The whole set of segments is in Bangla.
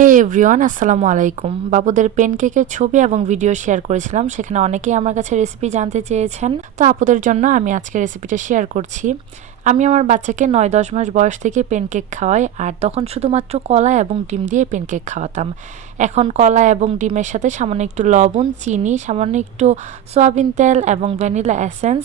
হে এভরিওয়ান, আসসালামু আলাইকুম। বাবুদের পেনকেকের ছবি এবং ভিডিও শেয়ার করেছিলাম, সেখানে অনেকেই আমার কাছে রেসিপি জানতে চেয়েছেন। তো আপুদের জন্য আমি আজকে রেসিপিটা শেয়ার করছি। আমি আমার বাচ্চাকে 9-10 মাস বয়স থেকে পেনকেক খাওয়াই, আর তখন শুধুমাত্র কলা এবং ডিম দিয়ে পেনকেক খাওয়াতাম। এখন কলা এবং ডিমের সাথে সামান্য একটু লবণ, চিনি, সামান্য একটু সয়াবিন তেল এবং ভ্যানিলা এসেন্স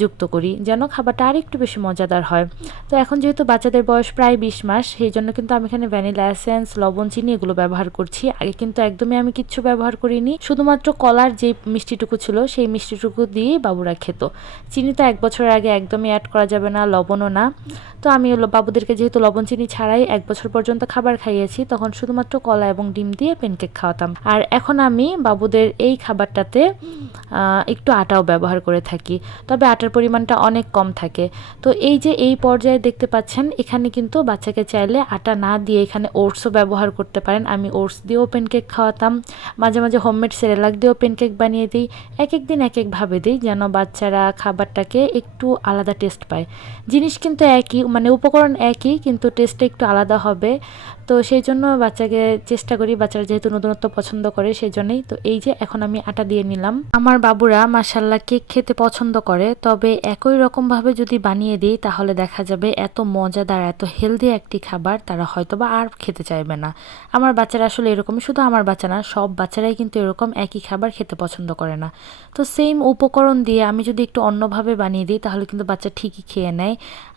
যুক্ত করি, যেন খাবারটা আর একটু বেশি মজাদার হয়। তো এখন যেহেতু বাচ্চাদের বয়স প্রায় 20 মাস, সেই জন্য কিন্তু আমি এখানে ভ্যানিলা এসেন্স, লবণ, চিনি এগুলো ব্যবহার করছি। আগে কিন্তু একদমই আমি কিচ্ছু ব্যবহার করিনি, শুধুমাত্র কলার যে মিষ্টিটুকু ছিল সেই মিষ্টিটুকু দিয়ে বাবুরা খেত। চিনি তো 1 বছরের আগে একদমই অ্যাড করা যাবে না, লবণও না। তো আমি বাবুদেরকে যেহেতু লবণ চিনি ছাড়াই 1 বছর পর্যন্ত খাবার খাইয়েছি, তখন শুধুমাত্র কলা এবং ডিম দিয়ে পেনকেক খাওয়াতাম। আর এখন আমি বাবুদের এই খাবারটাতে একটু আটাও ব্যবহার করে থাকি, তবে আটার পরিমাণটা অনেক কম থাকে। তো এই যে এই পর্যায়ে দেখতে পাচ্ছেন, এখানে কিন্তু বাচ্চাকে চাইলে আটা না দিয়ে এখানে ওটসও ব্যবহার করতে পারেন। আমি ওটস দিয়েও পেনকেক খাওয়াতাম, মাঝে মাঝে হোমমেড সেরেলাক দিয়েও পেনকেক বানিয়ে দিই। এক এক দিন এক একভাবে দিই, যেন বাচ্চারা খাবারটাকে একটু আলাদা টেস্ট পায়। জিনিস কিন্তু একই, মানে উপকরণ একই, কিন্তু টেস্টটা একটু আলাদা হবে। তো সেই জন্য বাচ্চাকে চেষ্টা করি, বাচ্চারা যেহেতু নতুনত্ব পছন্দ করে সেই জন্যই। তো এই যে এখন আমি আটা দিয়ে নিলাম। আমার বাবুরা মাশাআল্লাহ কেক খেতে পছন্দ করে, তবে একই রকমভাবে যদি বানিয়ে দিই তাহলে দেখা যাবে এত মজাদার, এত হেলদি একটি খাবার তারা হয়তোবা আর খেতে চাইবে না। আমার বাচ্চারা আসলে এরকমই, শুধু আমার বাচ্চা না, সব বাচ্চারাই কিন্তু এরকম একই খাবার খেতে পছন্দ করে না। তো সেম উপকরণ দিয়ে আমি যদি একটু অন্যভাবে বানিয়ে দিই তাহলে কিন্তু বাচ্চা ঠিকই খেয়ে নেয়।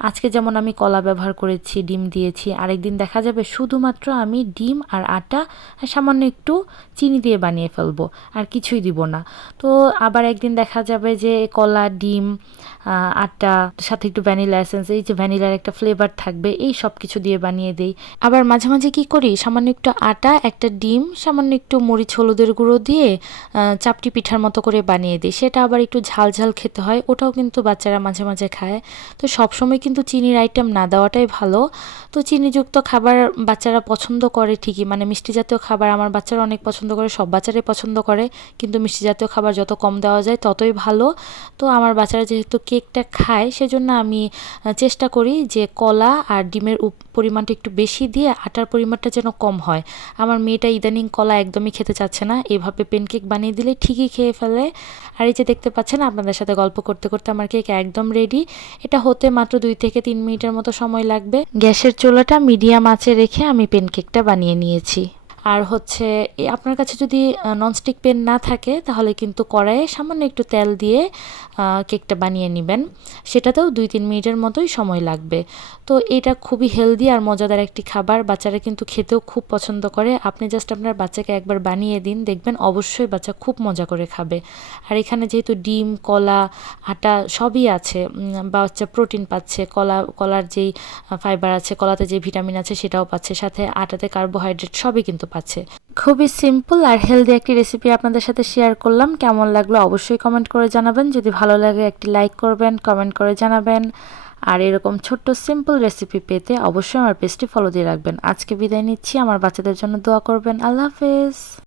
আজকে যেমন আমি কলা ব্যবহার করেছি, ডিম দিয়েছি, আরেকদিন দেখা যাবে শুধুমাত্র আমি ডিম আর আটা আর সামান্য একটু চিনি দিয়ে বানিয়ে ফেলবো, আর কিছুই দিব না। তো আবার একদিন দেখা যাবে যে কলা, ডিম, আটা সাথে একটু ভ্যানিলা এসেন্স, এই যে ভ্যানিলার একটা ফ্লেভার থাকবে, এই সব কিছু দিয়ে বানিয়ে দেই। আবার মাঝে মাঝে কি করি, সামান্য একটু আটা, একটা ডিম, সামান্য একটু মরিচ হলুদের গুঁড়ো দিয়ে চাপটি পিঠার মতো করে বানিয়ে দিই। সেটা আবার একটু ঝাল ঝাল খেতে হয়, ওটাও কিন্তু বাচ্চারা মাঝে মাঝে খায়। তো সবসময় কিন্তু চিনির আইটেম না দেওয়াটাই ভালো। তো চিনিযুক্ত খাবার বাচ্চারা পছন্দ করে ঠিকই, মানে মিষ্টি জাতীয় খাবার আমার বাচ্চারা অনেক পছন্দ করে, সব বাচ্চারাই পছন্দ করে, কিন্তু মিষ্টি জাতীয় খাবার যত কম দেওয়া যায় ততই ভালো। তো আমার বাচ্চারা যেহেতু কেকটা খায়, সেজন্য আমি চেষ্টা করি যে কলা আর ডিমের পরিমাণটা একটু বেশি দিয়ে আটার পরিমাণটা যেন কম হয়। আমার মেয়েটা ইদানিং কলা একদমই খেতে চাচ্ছে না, এভাবে পেনকেক বানিয়ে দিলে ঠিকই খেয়ে ফেলে। আর এই যে দেখতে পাচ্ছেন, আপনাদের সাথে গল্প করতে করতে আমার কেক একদম রেডি। এটা হতে মাত্র 2 থেকে 3 মিনিটের মতো সময় লাগবে। গ্যাসের চুলাটা মিডিয়াম আঁচে রেখে আমি পেনকেকটা বানিয়ে নিয়েছি। আর হচ্ছে আপনার কাছে যদি ননস্টিক প্যান না থাকে তাহলে কিন্তু কড়াইয়ে সামান্য একটু তেল দিয়ে কেকটা বানিয়ে নেবেন, সেটাতেও 2-3 মিনিটের মতোই সময় লাগবে। তো এটা খুবই হেলদি আর মজাদার একটি খাবার, বাচ্চারা কিন্তু খেতেও খুব পছন্দ করে। আপনি জাস্ট আপনার বাচ্চাকে একবার বানিয়ে দিন, দেখবেন অবশ্যই বাচ্চা খুব মজা করে খাবে। আর এখানে যেহেতু ডিম, কলা, আটা সবই আছে, বাচ্চা প্রোটিন পাচ্ছে, কলার যেই ফাইবার আছে, কলাতে যে ভিটামিন আছে সেটাও পাচ্ছে, সাথে আটাতে কার্বোহাইড্রেট সবই কিন্তু পাচ্ছে। খুবই সিম্পল আর হেলদি একটি রেসিপি আপনাদের সাথে শেয়ার করলাম। কেমন লাগলো অবশ্যই কমেন্ট করে জানাবেন। যদি ভালো লাগে একটি লাইক করবেন, কমেন্ট করে জানাবেন। আর এরকম ছোট্ট সিম্পল রেসিপি পেতে অবশ্যই আমার পেজটি ফলো দিয়ে রাখবেন। আজকে বিদায় নিচ্ছি, আমার বাচ্চাদের জন্য দোয়া করবেন। আল্লাহ হাফেজ।